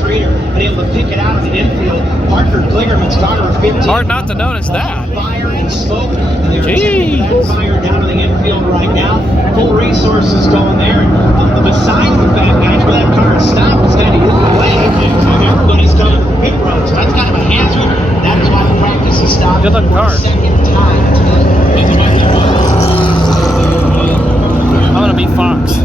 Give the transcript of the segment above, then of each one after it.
straighter, but able to pick it out of the infield. Parker Kligerman's gone over 15. Hard not to notice that. Fire and smoke. They're taking that fire down to the infield right now. Full resources going there. Besides the fact, guys, where that car is stopped, it's kind of hidden away, and everybody's coming from pit road, so that's kind of a hazard. That is why the practice is stopped Good luck, for car. the second time today. I'm gonna be Fox.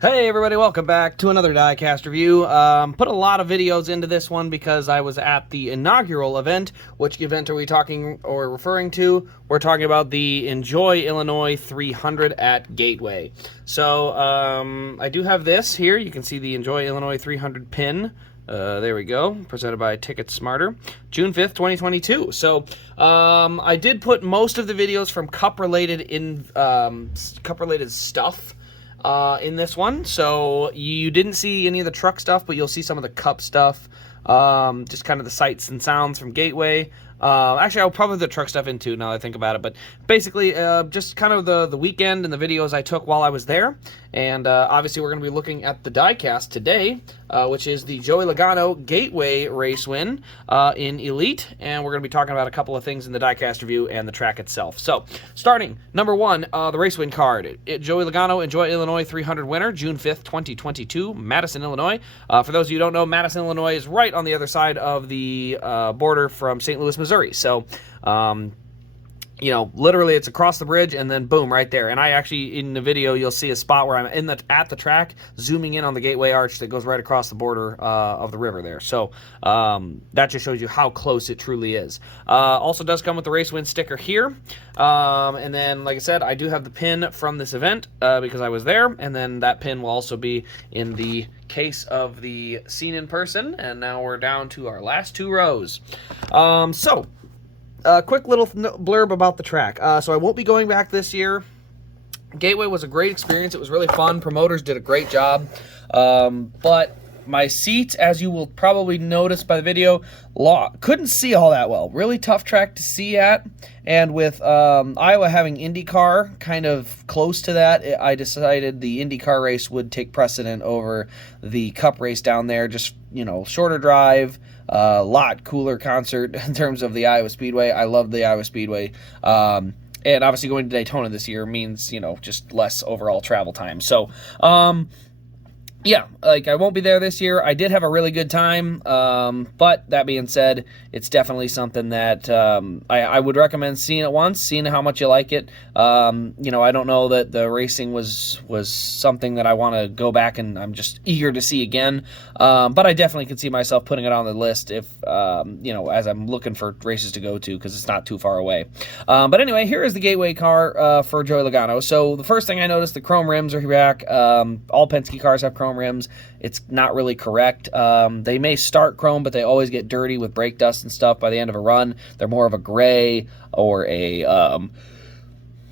Hey everybody, welcome back to another Diecast review. Put a lot of videos into this one because I was at the inaugural event. Which event are we talking or referring to? We're talking about the Enjoy Illinois 300 at Gateway. So I do have this here. You can see the Enjoy Illinois 300 pin. There we go, presented by Ticket Smarter, June 5th, 2022. So I did put most of the videos from cup-related stuff in this one, so you didn't see any of the truck stuff, but you'll see some of the cup stuff, just kind of the sights and sounds from Gateway. Actually, I'll probably put the truck stuff in too, now that I think about it, but basically, just kind of the weekend and the videos I took while I was there, and obviously we're going to be looking at the Diecast today, which is the Joey Logano Gateway race win in Elite, and we're going to be talking about a couple of things in the Diecast review and the track itself. So, starting, number one, the race win card. Joey Logano, Enjoy Illinois 300 winner, June 5th, 2022, Madison, Illinois. For those of you who don't know, Madison, Illinois is right on the other side of the border from St. Louis, Missouri. So, you know, literally it's across the bridge and then boom, right there. And I actually, in the video, you'll see a spot where I'm at the track, zooming in on the Gateway Arch that goes right across the border of the river there. So that just shows you how close it truly is. Also does come with the race win sticker here. And then, like I said, I do have the pin from this event because I was there. And then that pin will also be in the case of the Seen in Person. And now we're down to our last two rows. Quick little blurb about the track. So I won't be going back this year. Gateway was a great experience. It was really fun. Promoters did a great job. But my seats, as you will probably notice by the video, couldn't see all that well. Really tough track to see at. And with Iowa having IndyCar kind of close to that, I decided the IndyCar race would take precedent over the Cup race down there. Just, you know, shorter drive. A lot cooler concert in terms of the Iowa Speedway. I love the Iowa Speedway. And obviously going to Daytona this year means, you know, just less overall travel time. So, yeah, like, I won't be there this year. I did have a really good time, but that being said, it's definitely something that I would recommend seeing it once, seeing how much you like it. You know, I don't know that the racing was something that I want to go back and I'm just eager to see again, but I definitely can see myself putting it on the list if, you know, as I'm looking for races to go to, because it's not too far away. But anyway, here is the Gateway car for Joey Logano. So the first thing I noticed, the chrome rims are back. All Penske cars have chrome rims. It's not really correct. They may start chrome, but they always get dirty with brake dust and stuff by the end of a run. They're more of a gray or a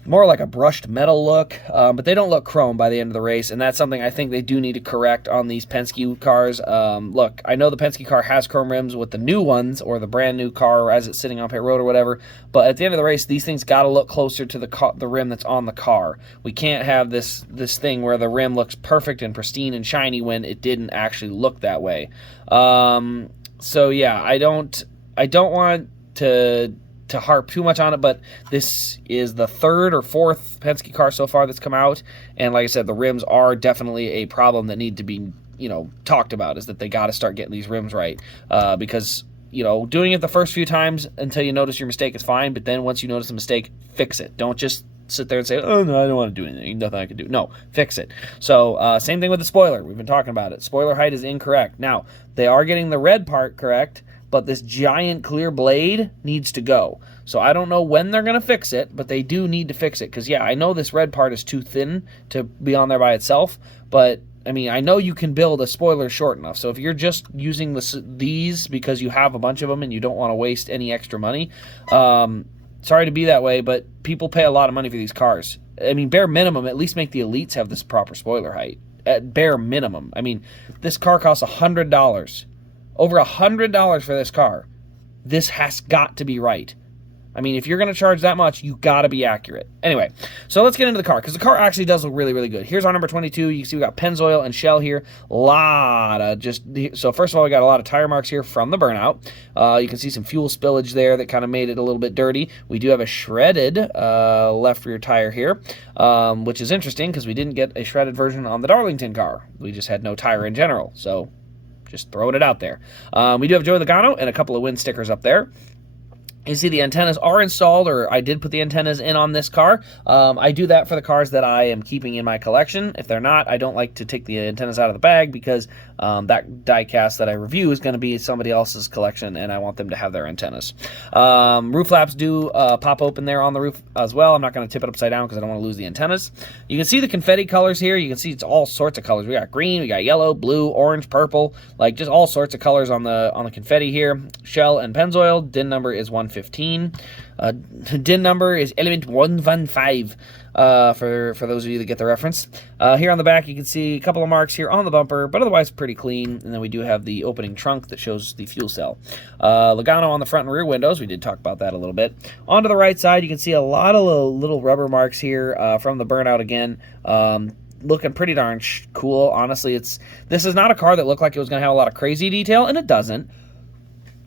more like a brushed metal look, but they don't look chrome by the end of the race, and that's something I think they do need to correct on these Penske cars. Look, I know the Penske car has chrome rims with the new ones, or the brand new car as it's sitting on pit road or whatever, but at the end of the race, these things got to look closer to the rim that's on the car. We can't have this thing where the rim looks perfect and pristine and shiny when it didn't actually look that way. So yeah, I don't want to harp too much on it, but this is the third or fourth Penske car so far that's come out, and like I said, the rims are definitely a problem that need to be, you know, talked about, is that they got to start getting these rims right, because, you know, doing it the first few times until you notice your mistake is fine, but then once you notice a mistake, fix it. Don't just sit there and say, oh no, I don't want to do anything, nothing I can do. No, fix it. So same thing with the spoiler. We've been talking about it. Spoiler height is incorrect. Now, they are getting the red part correct, but this giant clear blade needs to go. So I don't know when they're going to fix it, but they do need to fix it. Because, yeah, I know this red part is too thin to be on there by itself, but, I mean, I know you can build a spoiler short enough. So if you're just using these because you have a bunch of them and you don't want to waste any extra money, sorry to be that way, but people pay a lot of money for these cars. I mean, bare minimum, at least make the elites have this proper spoiler height. At bare minimum. I mean, this car costs $100. Over $100 for this car. This has got to be right. I mean, if you're going to charge that much, you got to be accurate. Anyway, so let's get into the car, because the car actually does look really, really good. Here's our number 22. You can see we got Pennzoil and Shell here. So first of all, we got a lot of tire marks here from the burnout. You can see some fuel spillage there that kind of made it a little bit dirty. We do have a shredded left rear tire here, which is interesting because we didn't get a shredded version on the Darlington car. We just had no tire in general, so just throwing it out there. We do have Joey Logano and a couple of wind stickers up there. You see the antennas are installed, or I did put the antennas in on this car. I do that for the cars that I am keeping in my collection. If they're not, I don't like to take the antennas out of the bag, because that diecast that I review is going to be somebody else's collection, and I want them to have their antennas. Roof flaps do pop open there on the roof as well. I'm not going to tip it upside down because I don't want to lose the antennas. You can see the confetti colors here. You can see it's all sorts of colors. We got green, we got yellow, blue, orange, purple, like just all sorts of colors on the confetti here. Shell and Pennzoil. DIN number is 115. DIN number is element 115, for those of you that get the reference. Here on the back, you can see a couple of marks here on the bumper, but otherwise pretty clean. And then we do have the opening trunk that shows the fuel cell. Logano on the front and rear windows. We did talk about that a little bit. Onto the right side, you can see a lot of little rubber marks here from the burnout again. Looking pretty darn cool. Honestly, this is not a car that looked like it was going to have a lot of crazy detail, and it doesn't.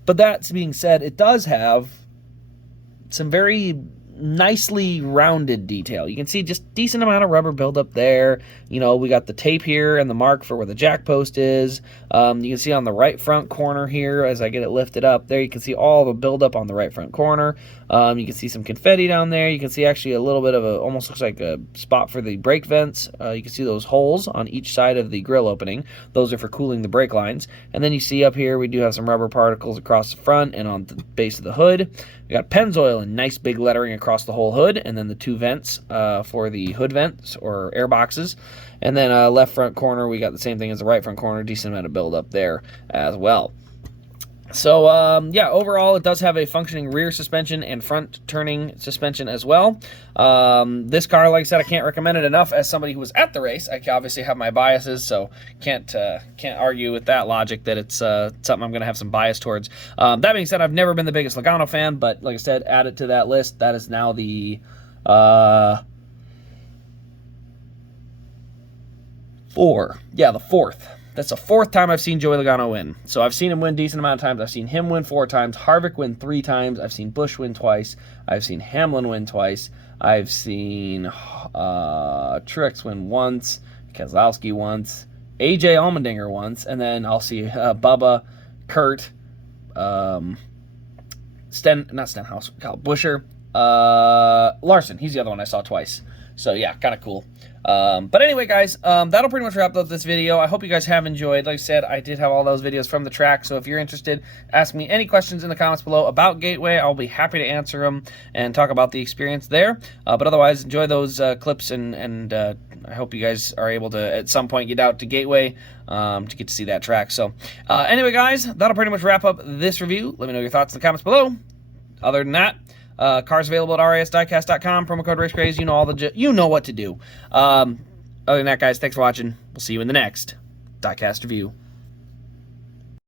But that being said, it does have some very nicely rounded detail. You can see just decent amount of rubber buildup there. You know, we got the tape here and the mark for where the jack post is. You can see on the right front corner here, as I get it lifted up there, you can see all the buildup on the right front corner. You can see some confetti down there. You can see actually a little bit of almost looks like a spot for the brake vents. You can see those holes on each side of the grill opening. Those are for cooling the brake lines. And then you see up here, we do have some rubber particles across the front and on the base of the hood. We got Pennzoil and nice big lettering across the whole hood, and then the two vents for the hood vents or air boxes. And then left front corner, we got the same thing as the right front corner, decent amount of buildup there as well. So, yeah, overall, it does have a functioning rear suspension and front turning suspension as well. This car, like I said, I can't recommend it enough. As somebody who was at the race, I obviously have my biases, so can't argue with that logic that it's something I'm going to have some bias towards. That being said, I've never been the biggest Logano fan, but like I said, add it to that list. That is now the fourth That's the 4th time I've seen Joey Logano win. So I've seen him win a decent amount of times. I've seen him win 4 times, Harvick win 3 times, I've seen Busch win twice, I've seen Hamlin win twice, I've seen Truex win once, Keselowski once, AJ Allmendinger once, and then I'll see Bubba, Kurt, Busher, Larson. He's the other one I saw twice. So yeah, kind of cool. But anyway, guys, that'll pretty much wrap up this video. I hope you guys have enjoyed. Like I said, I did have all those videos from the track, so if you're interested, ask me any questions in the comments below about Gateway. I'll be happy to answer them and talk about the experience there. But otherwise, enjoy those clips, and I hope you guys are able to, at some point, get out to Gateway to get to see that track. So anyway, guys, that'll pretty much wrap up this review. Let me know your thoughts in the comments below. Other than that, cars available at rasdiecast.com, promo code RaceCraze. You know what to do. Other than that, guys, thanks for watching. We'll see you in the next Diecast review.